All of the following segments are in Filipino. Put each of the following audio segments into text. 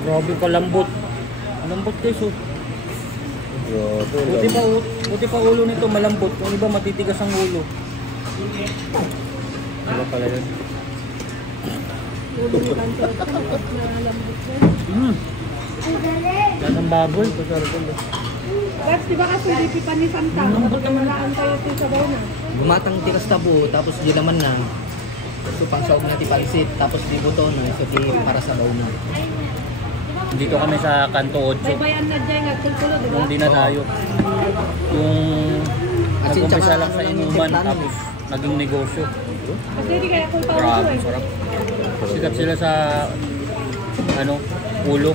grabe kalambot. Malambot guys oh. Buti pa ulo nito malambot. Yung iba matitigas ang ulo. Ano pala yun? Yan ang baboy. Guys, di ba kasi lipi pa ni Santa? Nalaan tayo ito sa baw na. Gumatang tikas tabo, tapos di naman na. So pang saog na tipansit, tapos di buto na. So di para sa baw na. Dito kami sa Kanto 8. May bayan na dyan, nagkulkulo, di ba? Yung di na tayo. Yung nag-umpisa lang sa inuman, tapos naging negosyo. Kasi di kaya kung tawag Grabe, ko sarap. Sikat sila sa ano, ulo.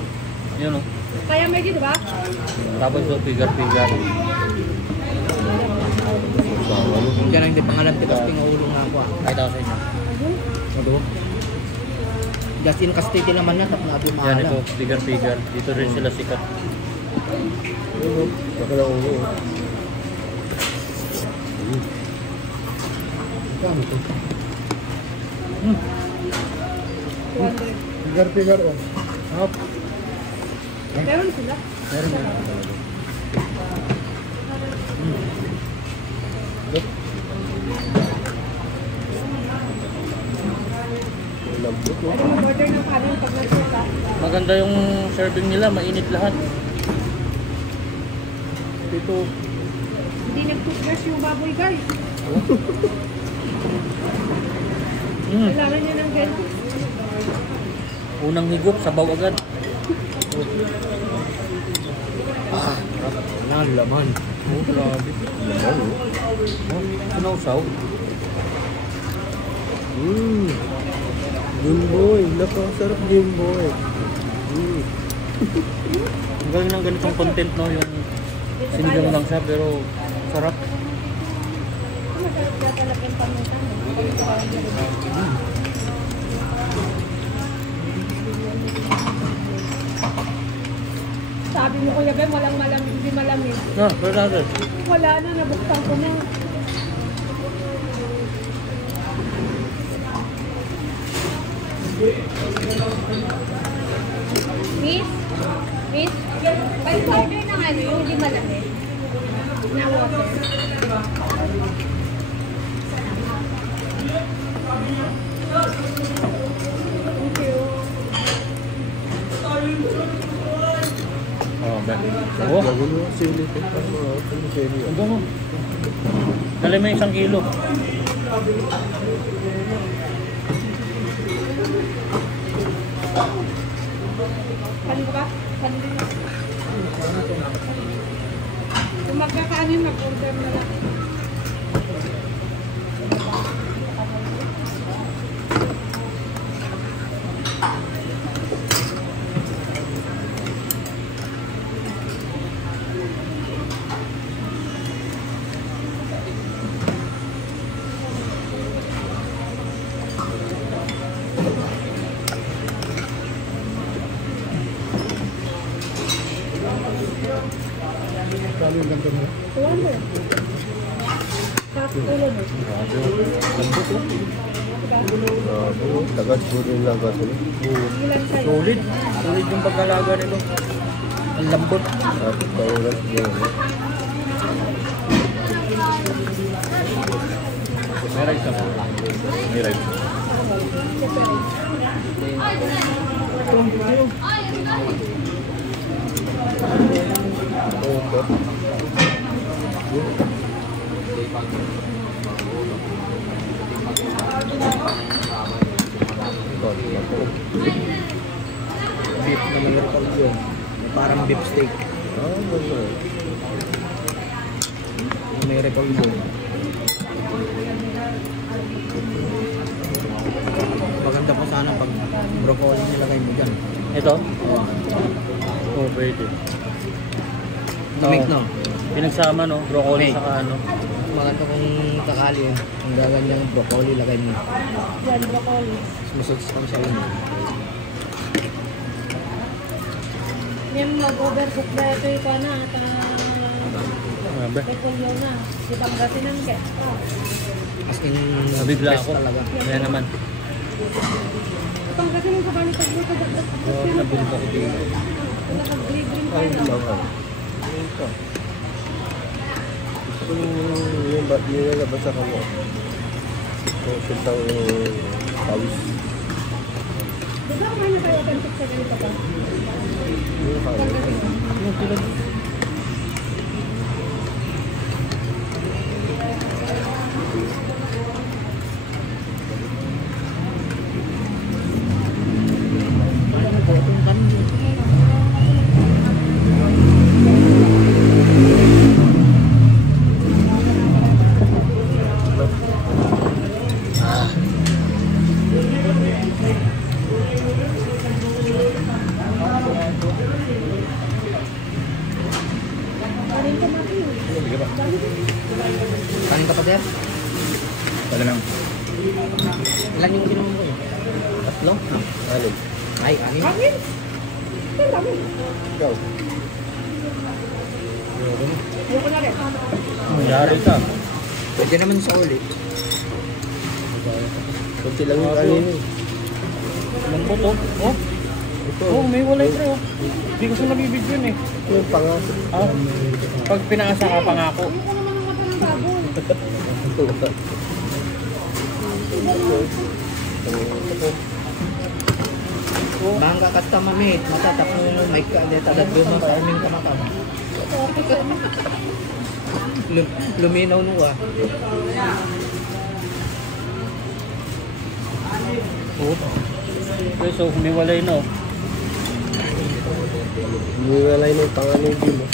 Yun o. Kaya may di ba? Tapos ito, pigar-pigar. Diyan ang di pangalan tikas pingulo nga ako ah. Kahit ako sa inyo. Ano? Justin Castite naman na, tapos natin Yan maalam. ito, pigar-pigar. Dito rin sila sikat. Bakala ulo. Kano to? Pigar-pigar oh. Hap. Meron sila. Meron yan. Lambot oh. Ano mag-order ng kanin pag nagsuka? Maganda yung serving nila, mainit lahat. Dito, Hindi nag-toothbrush yung baboy guys. Kailangan niya ng gel. unang higop, sabaw agad. Yan, laman. Oh, grabe. Laman oh. Oh, sinausaw. Jimboy. Napakasarap Jimboy. Ang galing ng ganitong content, no? Yung sinigang lang siya, pero sarap. Masarap ka talaga yung pamintan. Sabi mo Kuya Ben, walang malamig, hindi malamig. No, pero natin. Wala na, nabuksan ko na. Miss? Miss? Pag-order ng ano, yung hindi malamig. Na water. Thank you. Oh, bet. Oh, Gagawin mo sili. Ano sili? ang bango. Dali mo 1 kilo. Kanin ba? Kanin din. Kung magkakanin, mag-order na lang. Kano yung ganito mo? 200. Tapos ulo mo. Grabe oh. Lambot oh. Grabe oh. Tagas po rin lang kasi. Ilan tayo? Solid. Solid yung pagkalaga nito. Ang lambot. At tawaran mo. May rice na po. May rice. Beef na malapal yun. Parang beef steak. May recall mo. Maganda pa sana pag broccoli nilagay mo dyan. Ito? Oh, pwede. Lamig no? Pinagsama, no? Broccoli Okay. saka ano. Maganda kung kakali yun. Kung gaganyang broccoli, lagay mo. Yan, broccoli. Masustansya yun. Yan, mag-overcook na ito yung na at Grabe. rekulyo na. Di ba ang gasinan ka? As in, Nabigla fresh ako. talaga. Kaya naman. Pang kasi yung kabali pagbuto dapat. Nabili ko dito. Naka-grade rin Ay, tayo. mahal. Ayun ka. Gusto ko yung nilabas sa kanya. Kung sintang pawis. Diba kumain na kayo open sa ganito pa? Yung kanya. Yung tulad. Kanin ka pa, sir? Wala lang. Ilan yung kinuha mo? Tatlo? Alin? Ay, anin. Amin? Ang dami. Ikaw. Ayoko na rin. Nangyari ka. Pwede naman sa ulit. Kunti lang yung kanin eh. Lambot oh. Oh, Ito. oh may walay pre oh. Hindi ko siya nabibig yun eh. Yung panga. Ah, pag pinaasa ka pangako. Ayoko naman ng mata ng baboy. Bangga ka ta mamit. Matatap mo may talat doon sa aming kamakama. Luminaw nuwa. Oh. Okay, so humiwalay no. Niwalay ng pangalan din mo.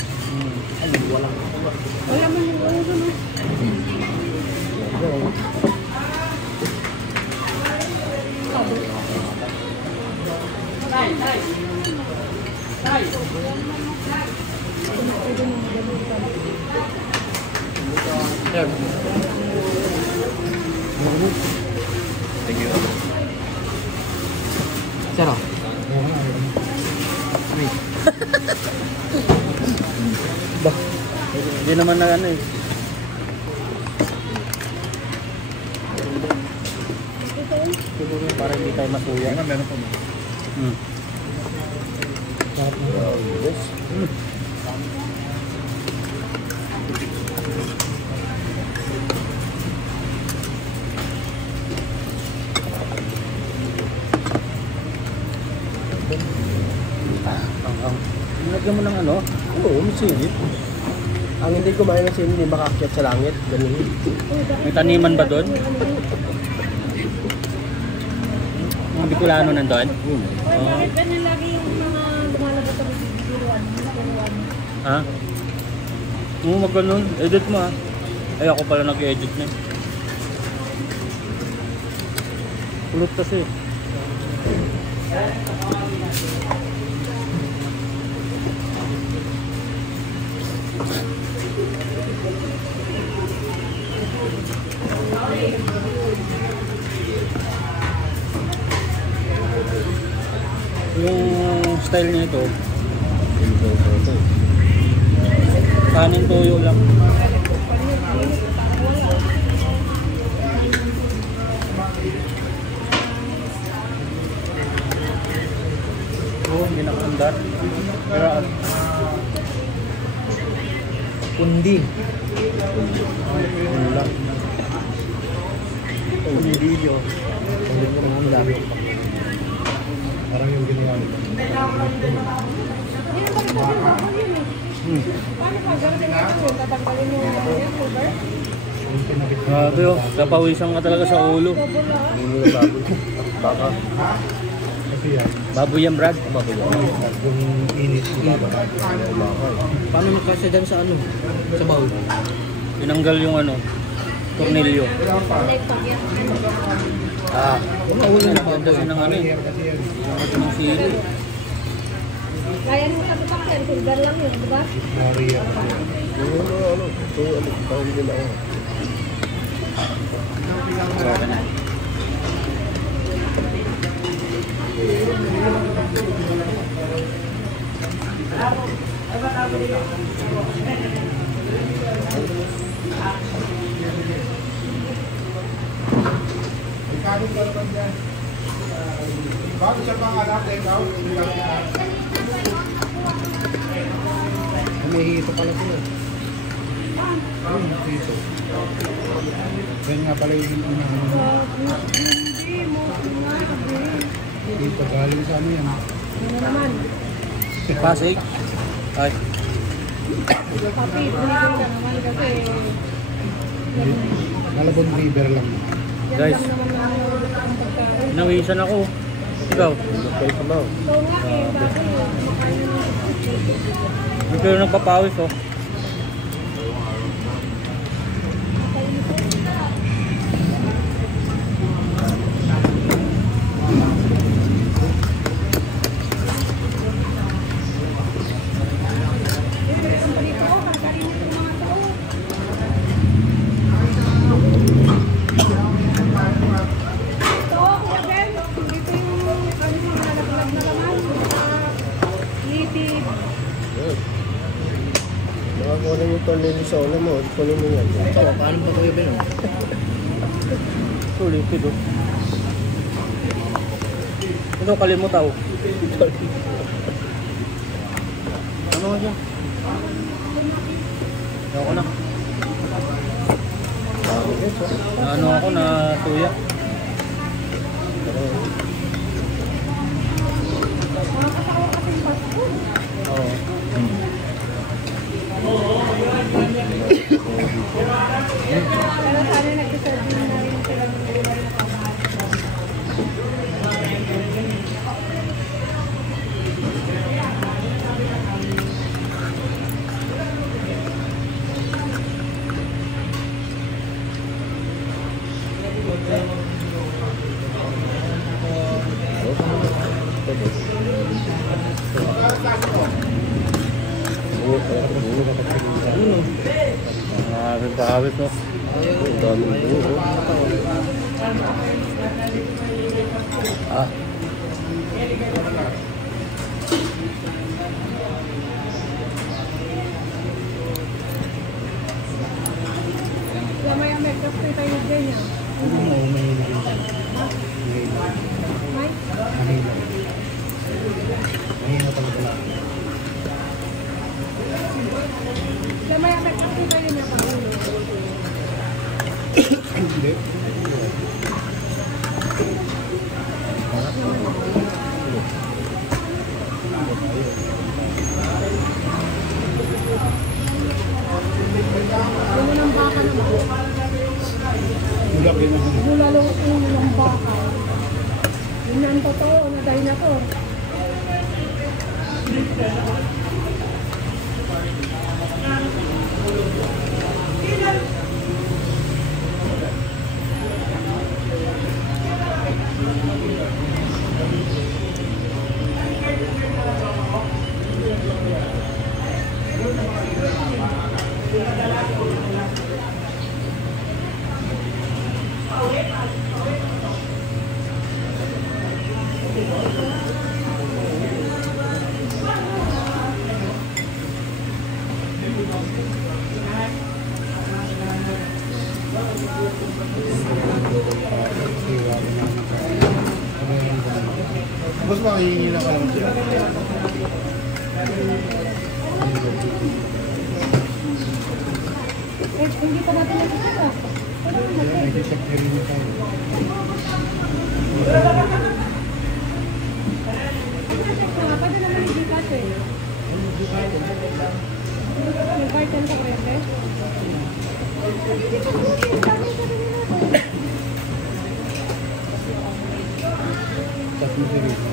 Walang. Wala man yung ulo no. Thank you. Saro. Hindi naman na ano eh. Para hindi tayo masuya. Meron pa mo. Yes. Nilagyan mo ng ano? Oo, may silip. Ang hindi kumain ng silip, hindi makaakyat sa langit. Ganun. May taniman ba doon? Mga Bicolano nandun? Ganyan lagi yung mga lumalabas sa biluan. Ha? Oo, mag-ganun. Edit mo ha. Ay, ako pala nag-edit na. Kulot kasi. Yung style nito, kanin toyo lang. Oo, hindi nakandar. Pero Kundi. Wala. hindi video. Kundi ko mga handa. Parang yung ginawa nila. Paano pa? Gagawin natin yun. Tatanggalin yung cover? Grabe oh, napawisan ka talaga sa ulo. Hindi nila baboy. Baka. Baboy yan, Brad. Baboy yan. Yung init nila. Baka. Paano magkasya dyan sa ano? Sa baul? Tinanggal yung ano, tornilyo. Ah, wala ulo na Naganda baboy. siya ng ano eh. Naganda ng sili. Kaya nung katutak yan, silver lang yun, di ba? Yung ano. Yung ano. Parang hindi na ako. Grabe na. May hito pala sila. Hito. Yan nga pala yung Hindi mo, hito. Galing sa ano yan. ano naman? Pasig. Ay. Papi, bumibili ka naman kasi Malabon River lang. yan Guys. lang naman ang pagkain. Nawisan ako. Ikaw. Okay, come out. So nga eh, dati kumakain ng Hindi kayo nagpapawis oh. ito, Kuya Ben, dito yung ano, mga nalaglag na laman, mga litid. Good. Nakakuha na yung tornilyo sa ulo mo. Kunin mo yan. Ito, paano pa Kuya Ben? Sulit oh. Ito kalimutaw. Ano nga siya? Ako na. Ano ako na tuya. Nakakasawa kasing fast food. Oo. Pero sana nagsiserve din na rin sila ng gulay na kamatis. Maraming pakawit no. Ang daming buo. Ah. Kaya may make-up free tayo dyan yan. May? Kaya may make-up free tayo niya pa. Hindi. Yung ng baka naman. Ulap din ako. Bulalo yung ng baka. Yun ang totoo na dinosaur. Tapos makahingi na ka lang siya. Eh, hindi pa natin nakikita. Nag-check na rin yung tayo. Pwede naman hindi kasi. May carton ka pwede? Tapos mo siya rin.